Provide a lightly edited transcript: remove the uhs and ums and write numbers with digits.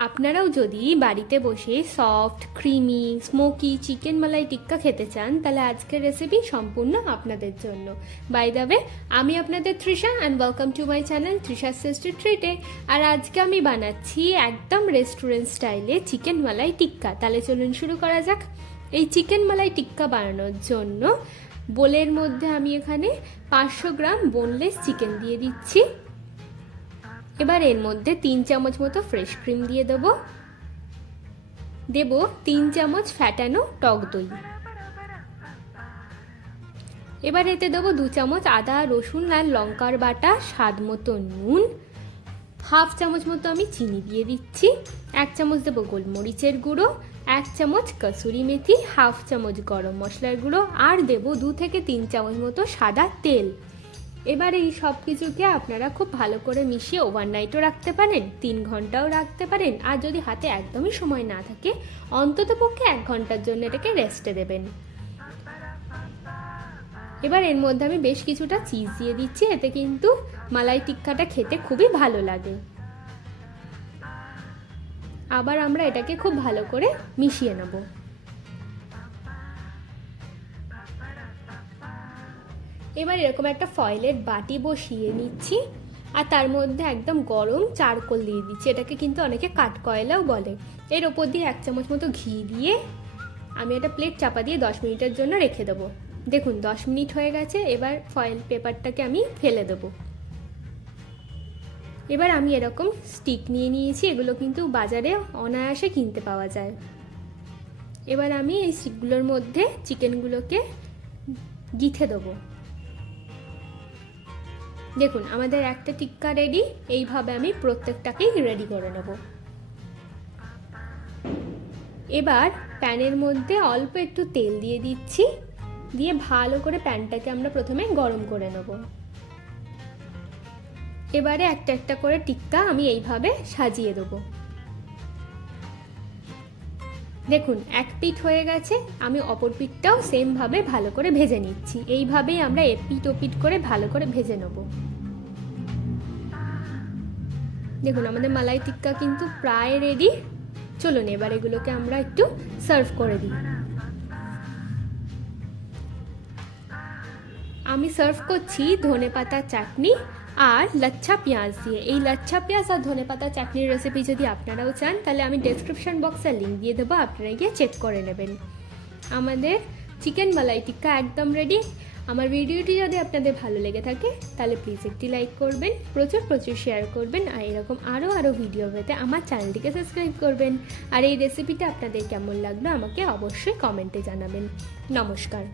আপনারাও যদি বাড়িতে বসে সফট ক্রিমি স্মোকি চিকেন মালাই টিক্কা খেতে চান তাহলে আজকের রেসিপি সম্পূর্ণ আপনাদের জন্য। বাই দ্য ওয়ে, আমি আপনাদের Trisha and welcome to my channel Trisha tasty ট্রিটে। আর আজকে আমি বানাচ্ছি একদম রেস্টুরেন্ট স্টাইলে চিকেন মালাই টিক্কা। তাহলে চলুন শুরু করা যাক। এই চিকেন মালাই টিক্কা বানানোর জন্য বোলের মধ্যে আমি এখানে 500 গ্রাম বোনলেস চিকেন দিয়ে দিচ্ছি। এবার এর মধ্যে 3 চামচ মতো ফ্রেশ ক্রিম দিয়ে দেব 3 চামচ ফ্যাটানো টক দই। এবার এতে দেবো 2 চামচ আদা রসুন আর লঙ্কার বাটা, স্বাদ মতো নুন, হাফ চামচ মতো আমি চিনি দিয়ে দিচ্ছি, 1 চামচ দেবো গোলমরিচের গুঁড়ো, 1 চামচ কসুরি মেথি, হাফ চামচ গরম মশলার গুঁড়ো আর দেবো 2 থেকে 3 চামচ মতো সাদা তেল। এবার এই সব কিছুকে আপনারা খুব ভালো করে মিশিয়ে ওভারনাইটও রাখতে পারেন, 3 ঘন্টাও রাখতে পারেন, আর যদি হাতে একদমই সময় না থাকে অন্তত পক্ষে 1 ঘন্টার জন্য এটাকে রেস্টে দেবেন। এবার এর মধ্যে আমি বেশ কিছুটা চিজ দিয়ে দিচ্ছি, এতে কিন্তু মালাই টিক্কাটা খেতে খুবই ভালো লাগে। আবার আমরা এটাকে খুব ভালো করে মিশিয়ে নেব। এবার এরকম একটা ফয়েলের বাটি বসিয়ে নিচ্ছি আর তার মধ্যে একদম গরম চারকোল দিয়ে দিচ্ছি, এটাকে কিন্তু অনেকে কাঠকয়লাও বলে। এর ওপর দিয়ে 1 চামচ মতো ঘি দিয়ে আমি একটা প্লেট চাপা দিয়ে 10 মিনিটের জন্য রেখে দেবো। দেখুন 10 মিনিট হয়ে গেছে। এবার ফয়েল পেপারটাকে আমি ফেলে দেবো। এবার আমি এরকম স্টিক নিয়ে নিয়েছি, এগুলো কিন্তু বাজারে অনায়াসে কিনতে পাওয়া যায়। এবার আমি এই স্টিকগুলোর মধ্যে চিকেনগুলোকে গিঁথে দেবো। দেখুন আমাদের একটা টিক্কা রেডি। এইভাবে আমি প্রত্যেকটাকেই রেডি করে নেব। এবার প্যানের মধ্যে অল্প একটু তেল দিয়ে দিচ্ছি, দিয়ে ভালো করে প্যানটাকে আমরা প্রথমে গরম করে নেব। এবারে একটা একটা করে টিক্কা আমি এইভাবে সাজিয়ে দেবো। দেখুন এক পিঠ হয়ে গেছে, আমি অপর পিঠটাও সেম ভাবে ভালো করে ভেজে নিচ্ছি। এইভাবেই আমরা এপিঠ ওপিঠ করে ভালো করে ভেজে নেব। দেখুন আমাদের মালাই টিক্কা কিন্তু প্রায় রেডি। চলুন এবার এগুলোকে আমরা একটু সার্ভ করে দিই। আমি সার্ভ করছি ধনেপাতা চাটনি আর লাচ্ছা পেঁয়াজ দিয়ে। এই লাচ্ছা পেঁয়াজ আর ধনেপাতা চাটনির রেসিপি যদি আপনারাও চান তাহলে আমি ডেসক্রিপশন বক্সে লিঙ্ক দিয়ে দেবো, আপনারা গিয়ে চেক করে নেবেন। আমাদের চিকেন মালাই টিক্কা একদম রেডি। আমার ভিডিওটি যদি আপনাদের ভালো লেগে থাকে তাহলে প্লিজ একটি লাইক করবেন, প্রচুর শেয়ার করবেন, আর এরকম আরও ভিডিও পেতে আমার চ্যানেলটিকে সাবস্ক্রাইব করবেন। আর এই রেসিপিটা আপনাদের কেমন লাগলো আমাকে অবশ্যই কমেন্টে জানাবেন। নমস্কার।